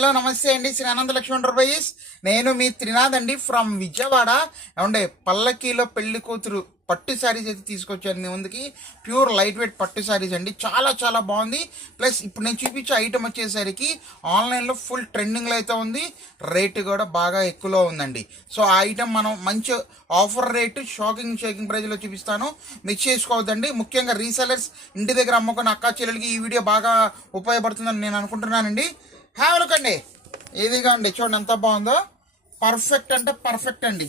Hello నమస్తే అండి. శ్రీ అనంత Laxman enterprises. నేను మీ త్రినాథ్ అండి ఫ్రమ్ విజయవాడ. ఏమంటే పల్లకీలో పెళ్లి కూతురు పట్టు శారీస్ అయితే తీసుకొచ్చాను మీ ముందుకి. ప్యూర్ లైట్ వెయిట్ పట్టు శారీస్ అండి, చాలా చాలా బాగుంది. ప్లస్ ఇప్పుడు నేను చూపించే ఐటమ్ వచ్చేసరికి ఆన్లైన్లో ఫుల్ ట్రెండింగ్లో అయితే ఉంది, రేటు కూడా బాగా ఎక్కువలో ఉందండి. సో ఆ ఐటమ్ మనం మంచి ఆఫర్ రేటు షాకింగ్ ప్రైజ్లో చూపిస్తాను, మిక్స్ చేసుకోవద్దండి. ముఖ్యంగా రీసెలర్స్, ఇంటి దగ్గర అమ్ముకున్న అక్కా చెల్లెలకి ఈ వీడియో బాగా ఉపయోగపడుతుందని నేను అనుకుంటున్నానండి. హ్యావ్ లుక్ అండి, ఇదిగా అండి చూడండి ఎంత బాగుందో. పర్ఫెక్ట్ అంటే పర్ఫెక్ట్ అండి.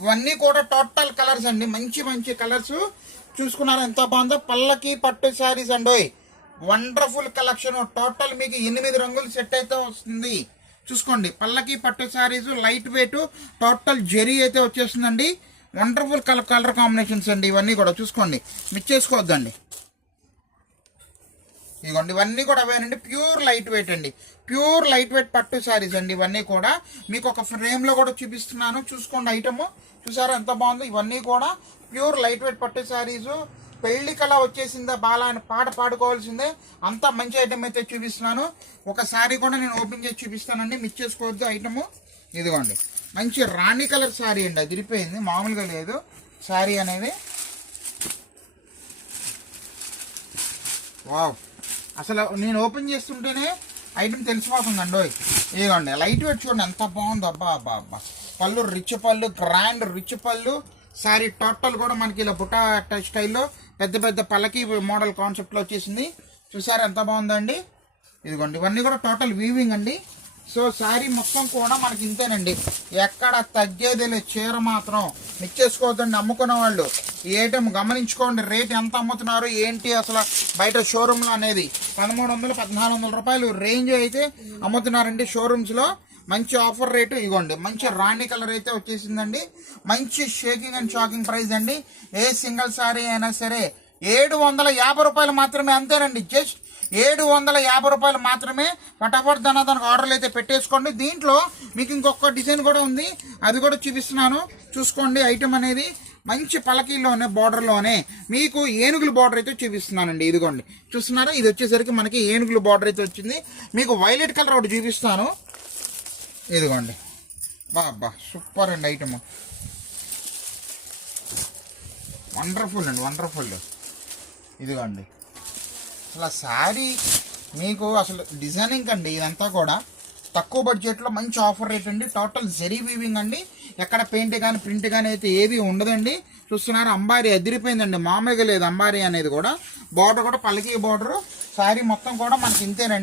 ఇవన్నీ కూడా టోటల్ కలర్స్ అండి, మంచి మంచి కలర్స్. చూసుకున్నారా ఎంత బాగుందో. పల్లకి పట్టు శారీస్ అండి, వండర్ఫుల్ కలెక్షన్. టోటల్ మీకు 8 రంగులు సెట్ అయితే వస్తుంది. చూసుకోండి, పల్లకి పట్టు sarees light weight, total zari అయితే వచ్చేస్తుందండి. వండర్ఫుల్ కలర్ కాంబినేషన్స్ అండి ఇవన్నీ కూడా. చూసుకోండి, మిక్స్ చేసుకోవద్దండి. ఇదిగోండి ఇవన్నీ కూడా అవేనండి, ప్యూర్ లైట్ వెయిట్ అండి, ప్యూర్ లైట్ వెయిట్ పట్టు శారీస్ అండి. ఇవన్నీ కూడా మీకు ఒక ఫ్రేమ్లో కూడా చూపిస్తున్నాను, చూసుకోండి ఐటమ్. చూసారా ఎంత బాగుందో. ఇవన్నీ కూడా ప్యూర్ లైట్ వెయిట్ పట్టు శారీస్. పెళ్లి కళ వచ్చేసిందా బాలా అని పాట పాడుకోవాల్సిందే, అంత మంచి ఐటమ్ అయితే చూపిస్తున్నాను. ఒక శారీ కూడా నేను ఓపెన్ చేసి చూపిస్తానండి, మిక్స్ చేసుకోవద్దు ఐటమ్. ఇదిగోండి మంచి రాణి కలర్ శారీ అండి, అదిరిపోయింది, మామూలుగా లేదు శారీ అనేది. వావ్, అసలు నేను ఓపెన్ చేస్తుంటేనే ఐటమ్ తెలిసిపోతుందండి. ఇదిగోండి లైట్ వెయిట్ చూడండి ఎంత బాగుందో. అబ్బా అబ్బా అబ్బా, పళ్ళు రిచ్ పళ్ళు, గ్రాండ్ రిచ్ పళ్ళు. శారీ టోటల్ కూడా మనకి ఇలా బుటా స్టైల్లో పెద్ద పెద్ద పల్లకి మోడల్ కాన్సెప్ట్లో వచ్చేసింది. చూసారా ఎంత బాగుందండి. ఇదిగోండి ఇవన్నీ కూడా టోటల్ వీవింగ్ అండి. సో శారీ మొత్తం కూడా మనకి ఇంతేనండి, ఎక్కడ తగ్గేది లేదు. చీర మాత్రం మిక్స్ చేసుకోవద్దండి అమ్ముకున్న వాళ్ళు. ఈ ఐటమ్ గమనించుకోండి, రేట్ ఎంత అమ్ముతున్నారు ఏంటి అసలు బయట షోరూంలో అనేది. 1300-1400 రూపాయలు రేంజ్ అయితే అమ్ముతున్నారండి షోరూమ్స్లో. మంచి ఆఫర్ రేటు. ఇగోండి మంచి రాణి కలర్ అయితే వచ్చేసిందండి, మంచి షేకింగ్ అండ్ షాకింగ్ ప్రైస్ అండి. ఏ సింగిల్ శారీ అయినా సరే 750 రూపాయలు మాత్రమే, అంతేనండి. జస్ట్ 750 రూపాయలు మాత్రమే. ఫటాఫట్ దానికి ఆర్డర్లు అయితే పెట్టేసుకోండి. దీంట్లో మీకు ఇంకొక డిజైన్ కూడా ఉంది, అది కూడా చూపిస్తున్నాను. చూసుకోండి ఐటమ్ అనేది మంచి పలకీలోనే బార్డర్లోనే మీకు ఏనుగుల బార్డర్ అయితే చూపిస్తున్నానండి. ఇదిగోండి చూస్తున్నారా, ఇది వచ్చేసరికి మనకి ఏనుగుల బార్డర్ అయితే వచ్చింది. మీకు వైలెట్ కలర్ ఒకటి చూపిస్తాను. ఇదిగోండి బాబా, సూపర్ అండి ఐటమ్, వండర్ఫుల్ అండి, వండర్ఫుల్. ఇదిగోండి అసలు శారీ మీకు అసలు డిజైనింగ్ అండి, ఇదంతా కూడా తక్కువ బడ్జెట్లో మంచి ఆఫర్ రేట్ అండి. టోటల్ జెరీ వీవింగ్ అండి, ఎక్కడ పెయింట్ కానీ ప్రింట్ కానీ అయితే ఏది ఉండదండి. చూస్తున్నారు అంబారీ అదిరిపోయిందండి, మామూలుగా లేదు అంబారీ అనేది కూడా. బార్డర్ కూడా పల్లకి బార్డర్. శారీ మొత్తం కూడా మనకి ఇంతేనండి.